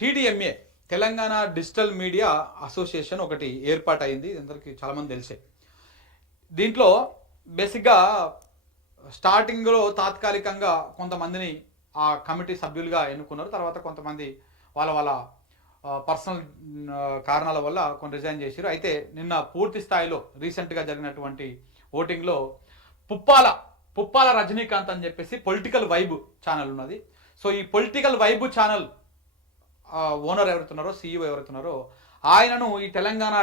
TDMA Telangana digital media association ఒకటి ఏర్పాటైంది. అందరికీ చాలామంది తెలిసే. దీంట్లో బేసిక్గా స్టార్టింగ్లో తాత్కాలికంగా కొంతమందిని ఆ కమిటీ సభ్యులుగా ఎన్నుకున్నారు. తర్వాత కొంతమంది వాళ్ళ పర్సనల్ కారణాల వల్ల కొన్ని రిజైన్ చేశారు. అయితే నిన్న పూర్తి స్థాయిలో రీసెంట్గా జరిగినటువంటి ఓటింగ్లో పుప్పాల రజనీకాంత్ అని చెప్పేసి పొలిటికల్ వైబ్ ఛానల్ ఉన్నది. సో ఈ పొలిటికల్ వైబ్ ఛానల్ ఓనర్ ఎవరుతున్నారో, సీఈఓ ఎవరుతున్నారో ఆయనను ఈ తెలంగాణ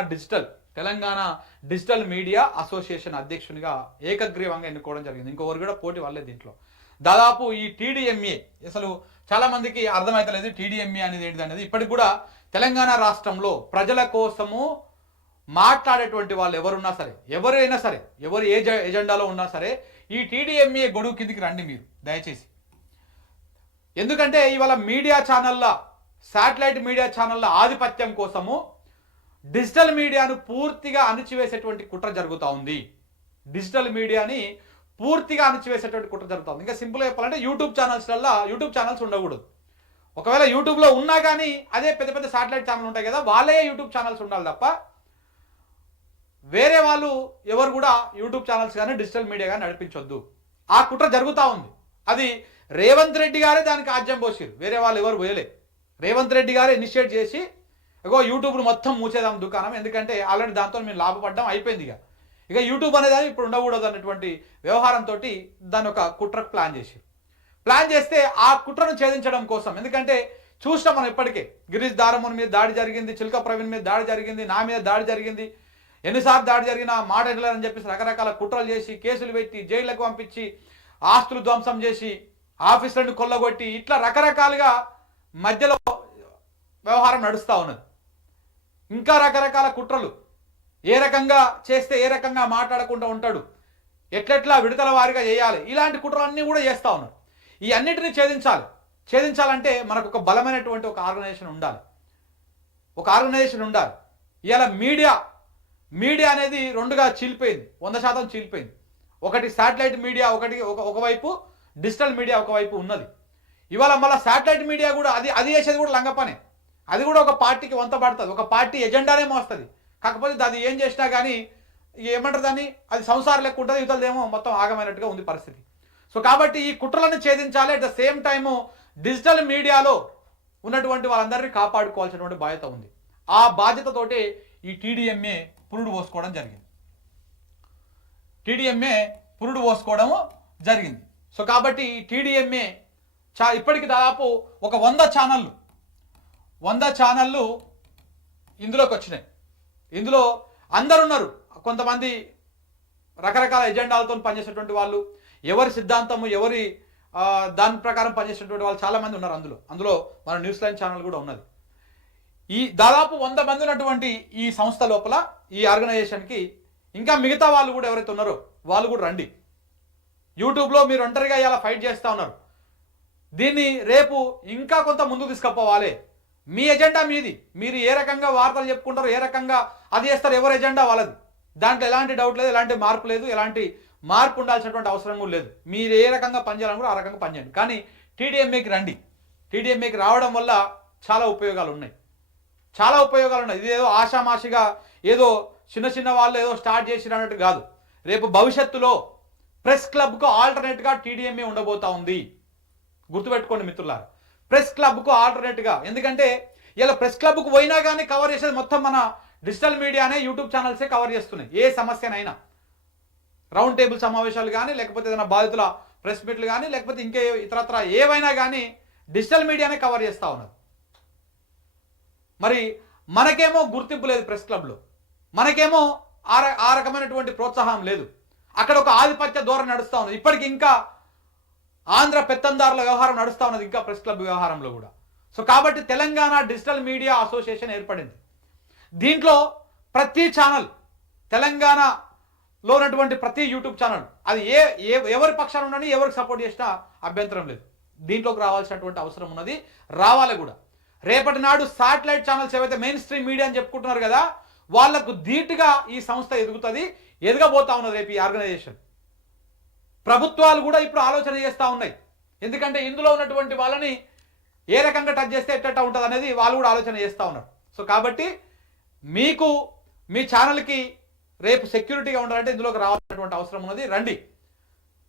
డిజిటల్ మీడియా అసోసియేషన్ అధ్యక్షునిగా ఏకగ్రీవంగా ఎన్నుకోవడం జరిగింది. ఇంకొకరు కూడా పోటీ వాళ్ళే దీంట్లో. దాదాపు ఈ టీడీఎంఏ అసలు చాలా మందికి అర్థమైతలేదు టీడీఎంఏ అనేది ఏంటిది అనేది. ఇప్పటికి కూడా తెలంగాణ రాష్ట్రంలో ప్రజల కోసము మాట్లాడేటువంటి వాళ్ళు ఎవరున్నా సరే, ఎవరైనా సరే, ఎవరు ఏ ఎజెండాలో ఉన్నా సరే ఈ టీడీఎంఏ గొడుగు కిందికి రండి మీరు దయచేసి. ఎందుకంటే ఇవాళ మీడియా ఛానళ్ళ, శాటిలైట్ మీడియా ఛానళ్ళ ఆధిపత్యం కోసము డిజిటల్ మీడియాను పూర్తిగా అణిచివేసేటువంటి కుట్ర జరుగుతూ ఉంది. డిజిటల్ మీడియాని పూర్తిగా అణిచివేసేటువంటి కుట్ర జరుగుతూ ఉంది. ఇంకా సింపుల్గా చెప్పాలంటే యూట్యూబ్ ఛానల్స్ ఉండకూడదు. ఒకవేళ యూట్యూబ్లో ఉన్నా కానీ అదే పెద్ద పెద్ద శాటిలైట్ ఛానల్ ఉంటాయి కదా, వాళ్ళే యూట్యూబ్ ఛానల్స్ ఉండాలి తప్ప వేరే వాళ్ళు ఎవరు కూడా యూట్యూబ్ ఛానల్స్ కానీ డిజిటల్ మీడియా కానీ నడిపించొద్దు. ఆ కుట్ర జరుగుతూ ఉంది. అది రేవంత్ రెడ్డి గారే దానికి ఆజ్యం పోసిరు, వేరే వాళ్ళు ఎవరు పోయలే. రేవంత్ రెడ్డి గారే ఇనిషియేట్ చేసి యూట్యూబ్ను మొత్తం మూసేదాం దుకాణం, ఎందుకంటే ఆల్రెడీ దాంతో మేము లాభపడ్డాం, అయిపోయింది. ఇక యూట్యూబ్ అనేది ఇప్పుడు ఉండకూడదు అన్నటువంటి వ్యవహారంతో దాన్ని ఒక కుట్రకు ప్లాన్ చేస్తే ఆ కుట్రను ఛేదించడం కోసం, ఎందుకంటే చూసినాం మనం ఇప్పటికే గిరీష్ దారముని మీద దాడి జరిగింది, చిల్క ప్రవీణ్ మీద దాడి జరిగింది, నా మీద దాడి జరిగింది, ఎన్నిసార్లు దాడి జరిగినా మాట్లాడలేదని చెప్పేసి రకరకాల కుట్రలు చేసి కేసులు పెట్టి జైళ్లకు పంపించి ఆస్తులు ధ్వంసం చేసి ఆఫీసులను కొల్లగొట్టి ఇట్లా రకరకాలుగా మధ్యలో వ్యవహారం నడుస్తూ ఉన్నది. ఇంకా రకరకాల కుట్రలు, ఏ రకంగా చేస్తే ఏ రకంగా మాట్లాడకుండా ఉంటాడు, ఎట్లెట్లా విడతల వారిగా చేయాలి, ఇలాంటి కుట్రలన్నీ కూడా చేస్తూ ఉన్నారు. ఈ అన్నిటినీ ఛేదించాలంటే మనకు ఒక బలమైనటువంటి ఒక ఆర్గనైజేషన్ ఉండాలి. ఇవాళ మీడియా అనేది రెండుగా చీలిపోయింది, 100% చీలిపోయింది. ఒకటి శాటిలైట్ మీడియా ఒకవైపు, డిజిటల్ మీడియా ఒకవైపు ఉన్నది. ఇవాళ మళ్ళీ శాటిలైట్ మీడియా కూడా అది చేసేది కూడా లంగపనే. అది కూడా ఒక పార్టీకి వంత పడుతుంది, ఒక పార్టీ ఎజెండానే మోస్తుంది. కాకపోతే అది ఏం చేసినా కానీ ఏమంటారు దాన్ని, అది సంసారం లెక్క ఉంటుంది, ఇతరులేమో మొత్తం ఆగమైనట్టుగా ఉంది పరిస్థితి. సో కాబట్టి ఈ కుట్రలను ఛేదించాలి. At the same time digital మీడియాలో ఉన్నటువంటి వాళ్ళందరినీ కాపాడుకోవాల్సినటువంటి బాధ్యత ఉంది. ఆ బాధ్యతతోటే ఈ టీడీఎంఏ పురుడు పోసుకోవడం జరిగింది. సో కాబట్టి ఈ టీడీఎంఏ ఇప్పటికి దాదాపు ఒక 100 ఛానళ్ళు ఇందులోకి వచ్చినాయి. ఇందులో అందరు ఉన్నారు. కొంతమంది రకరకాల ఎజెండాలతో పనిచేసేటువంటి వాళ్ళు, ఎవరి సిద్ధాంతము ఎవరి దాని ప్రకారం పనిచేసేటువంటి వాళ్ళు చాలామంది ఉన్నారు. అందులో మన న్యూస్ లైన్ ఛానల్ కూడా ఉన్నది. ఈ దాదాపు 100 మంది ఉన్నటువంటి ఈ సంస్థ లోపల, ఈ ఆర్గనైజేషన్కి ఇంకా మిగతా వాళ్ళు కూడా ఎవరైతే ఉన్నారో వాళ్ళు కూడా రండి. యూట్యూబ్లో మీరు ఒంటరిగా ఇలా ఫైట్ చేస్తూ ఉన్నారు. దీన్ని రేపు ఇంకా కొంత ముందుకు తీసుకుపోవాలి. మీ ఎజెండా మీది, మీరు ఏ రకంగా వార్తలు చెప్పుకుంటారో, ఏ రకంగా అది చేస్తారు, ఎవరి ఎజెండా వాళ్ళది. దాంట్లో ఎలాంటి డౌట్ లేదు, ఎలాంటి మార్పు లేదు, ఎలాంటి మార్పు ఉండాల్సినటువంటి అవసరం కూడా లేదు. మీరు ఏ రకంగా పనిచేయాలని కూడా ఆ రకంగా పనిచేయండి. కానీ టీడీఎంఏకి రండి. టీడీఎంఏకి రావడం వల్ల చాలా ఉపయోగాలు ఉన్నాయి. ఇది ఏదో ఆషామాషిగా ఏదో చిన్న వాళ్ళు ఏదో స్టార్ట్ చేసి అన్నట్టు కాదు. రేపు భవిష్యత్తులో ప్రెస్ క్లబ్కు ఆల్టర్నేట్గా టీడీఎంఏ ఉండబోతా ఉంది. గుర్తుపెట్టుకోండి మిత్రులారా, ప్రెస్ క్లబ్కు ఆల్టర్నేట్గా. ఎందుకంటే ఇలా ప్రెస్ క్లబ్కు పోయినా కానీ కవర్ చేసేది మొత్తం మన డిజిటల్ మీడియానే, యూట్యూబ్ ఛానల్సే కవర్ చేస్తున్నాయి. ఏ సమస్యనైనా రౌండ్ టేబుల్ సమావేశాలు కానీ, లేకపోతే ఏదైనా బాధితుల ప్రెస్ మీట్లు కానీ, లేకపోతే ఇంకే ఇతరత్ర ఏవైనా కానీ డిజిటల్ మీడియానే కవర్ చేస్తూ ఉన్నారు. మరి మనకేమో గుర్తింపు లేదు ప్రెస్ క్లబ్లో, మనకేమో ఆ రకమైనటువంటి ప్రోత్సాహం లేదు. అక్కడ ఒక ఆధిపత్య ధోరణి నడుస్తూ ఉన్నది. ఇప్పటికి ఇంకా ఆంధ్ర పెత్తందారుల వ్యవహారం నడుస్తూ ఉన్నది, ఇంకా ప్రెస్ క్లబ్ వ్యవహారంలో కూడా. సో కాబట్టి తెలంగాణ డిజిటల్ మీడియా అసోసియేషన్ ఏర్పడింది. దీంట్లో ప్రతి ఛానల్, తెలంగాణలో ఉన్నటువంటి ప్రతి యూట్యూబ్ ఛానల్, అది ఎవరి పక్షాన ఉండని, ఎవరికి సపోర్ట్ చేసినా అభ్యంతరం లేదు. దీంట్లోకి రావాల్సినటువంటి అవసరం ఉన్నది, రావాలి కూడా. రేపటి నాడు శాటిలైట్ ఛానల్స్ ఏవైతే మెయిన్ స్ట్రీమ్ మీడియా అని చెప్పుకుంటున్నారు కదా, వాళ్లకు ధీటుగా ఈ సంస్థ ఎదగబోతా ఉన్నది రేపు ఈ ఆర్గనైజేషన్. ప్రభుత్వాలు కూడా ఇప్పుడు ఆలోచన చేస్తూ ఉన్నాయి. ఎందుకంటే ఇందులో ఉన్నటువంటి వాళ్ళని ఏ రకంగా టచ్ చేస్తే ఎట్ట ఉంటుంది అనేది వాళ్ళు కూడా ఆలోచన చేస్తూ ఉన్నారు. సో కాబట్టి మీకు మీ ఛానల్కి రేపు సెక్యూరిటీగా ఉండాలంటే ఇందులోకి రావాల్సినటువంటి అవసరం ఉన్నది. రండి.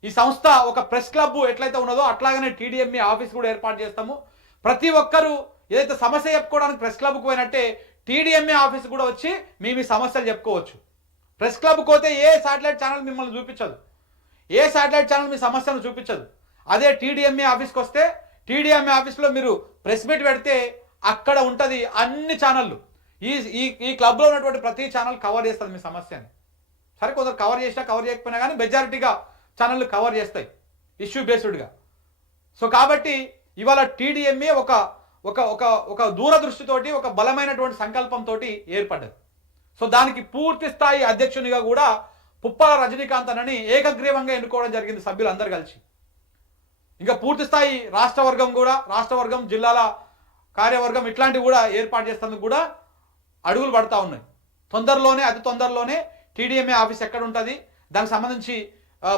ఈ సంస్థ ఒక ప్రెస్ క్లబ్ ఎట్లయితే ఉన్నదో అట్లాగనే టీడీఎంఏ ఆఫీస్ కూడా ఏర్పాటు చేస్తాము. ప్రతి ఒక్కరూ ఏదైతే సమస్య చెప్పుకోవడానికి ప్రెస్ క్లబ్కి పోయినట్టే టీడీఎంఏ ఆఫీస్ కూడా వచ్చి మీ సమస్యలు చెప్పుకోవచ్చు. ప్రెస్ క్లబ్కి పోతే ఏ శాటిలైట్ ఛానల్ మిమ్మల్ని చూపించదు, ఏ శాటిలైట్ ఛానల్ మీ సమస్యను చూపించదు. అదే టీడీఎంఏ ఆఫీస్కి వస్తే టీడీఎంఏ ఆఫీస్లో మీరు ప్రెస్ మీట్ పెడితే అక్కడ ఉంటుంది అన్ని ఛానళ్ళు. ఈ ఈ ఈ క్లబ్లో ఉన్నటువంటి ప్రతి ఛానల్ కవర్ చేస్తుంది మీ సమస్యని. సరే కొందరు కవర్ చేసినా కవర్ చేయకపోయినా కానీ మెజారిటీగా ఛానళ్ళు కవర్ చేస్తాయి ఇష్యూ బేస్డ్గా. సో కాబట్టి ఇవాళ టీడీఎంఏ ఒక ఒక ఒక ఒక దూరదృష్టితోటి ఒక బలమైనటువంటి సంకల్పంతో ఏర్పడ్డది. సో దానికి పూర్తి స్థాయి అధ్యక్షునిగా కూడా పుప్పాల రజనీకాంత్ అని ఏకగ్రీవంగా ఎన్నుకోవడం జరిగింది సభ్యులు అందరు కలిసి. ఇంకా పూర్తి స్థాయి రాష్ట్ర వర్గం జిల్లాల కార్యవర్గం ఇట్లాంటివి కూడా ఏర్పాటు చేసేందుకు కూడా అడుగులు పడతా ఉన్నాయి. అతి తొందరలోనే టీడీఎంఏ ఆఫీస్ ఎక్కడ ఉంటుంది, దానికి సంబంధించి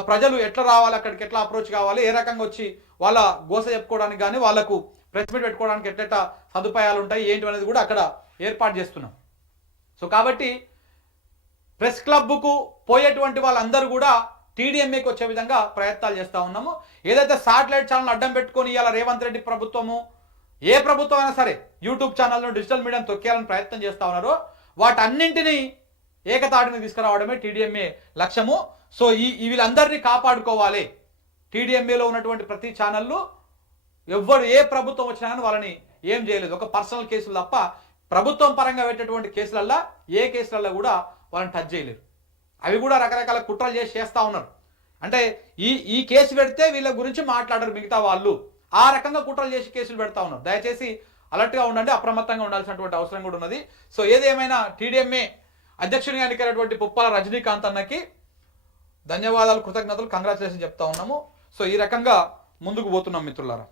ప్రజలు ఎట్లా రావాలి, అక్కడికి ఎట్లా అప్రోచ్ కావాలి, ఏ రకంగా వచ్చి వాళ్ళ గోస చెప్పుకోవడానికి కానీ వాళ్ళకు ప్రెస్ మీట్ పెట్టుకోవడానికి ఎట్లా సదుపాయాలు ఉంటాయి ఏంటి అనేది కూడా అక్కడ ఏర్పాటు చేస్తున్నాం. సో కాబట్టి ప్రెస్ క్లబ్కు పోయేటువంటి వాళ్ళందరూ కూడా టీడీఎంఏకి వచ్చే విధంగా ప్రయత్నాలు చేస్తూ ఉన్నాము. ఏదైతే శాటిలైట్ ఛానల్ అడ్డం పెట్టుకొని ఇవాళ రేవంత్ రెడ్డి ప్రభుత్వము, ఏ ప్రభుత్వం అయినా సరే యూట్యూబ్ ఛానల్ను డిజిటల్ మీడియాను తొక్కేయాలని ప్రయత్నం చేస్తూ ఉన్నారో వాటన్నింటినీ ఏకతాటిని తీసుకురావడమే టీడీఎంఏ లక్ష్యము. సో వీళ్ళందరినీ కాపాడుకోవాలి. టీడీఎంఏలో ఉన్నటువంటి ప్రతి ఛానళ్ళు ఎవ్వరు ఏ ప్రభుత్వం వచ్చినా కానీ వాళ్ళని ఏం చేయలేదు. ఒక పర్సనల్ కేసులు తప్ప ప్రభుత్వం పరంగా పెట్టేటువంటి కేసులల్లో ఏ కేసులల్లో కూడా వాళ్ళని టచ్ చేయలేరు. అవి కూడా రకరకాల కుట్రలు చేస్తూ ఉన్నారు. అంటే ఈ కేసు పెడితే వీళ్ళ గురించి మాట్లాడరు మిగతా వాళ్ళు, ఆ రకంగా కుట్రలు చేసి కేసులు పెడతా ఉన్నారు. దయచేసి అలర్ట్గా ఉండండి, అప్రమత్తంగా ఉండాల్సినటువంటి అవసరం కూడా ఉన్నది. సో ఏదేమైనా టీడీఎంఏ అధ్యక్షునిగా ఎన్నికైనటువంటి పుప్పాల రజనీకాంత్ అన్నకి ధన్యవాదాలు, కృతజ్ఞతలు, కంగ్రాచులేషన్ చెప్తా ఉన్నాము. సో ఈ రకంగా ముందుకు పోతున్నాం మిత్రులారా.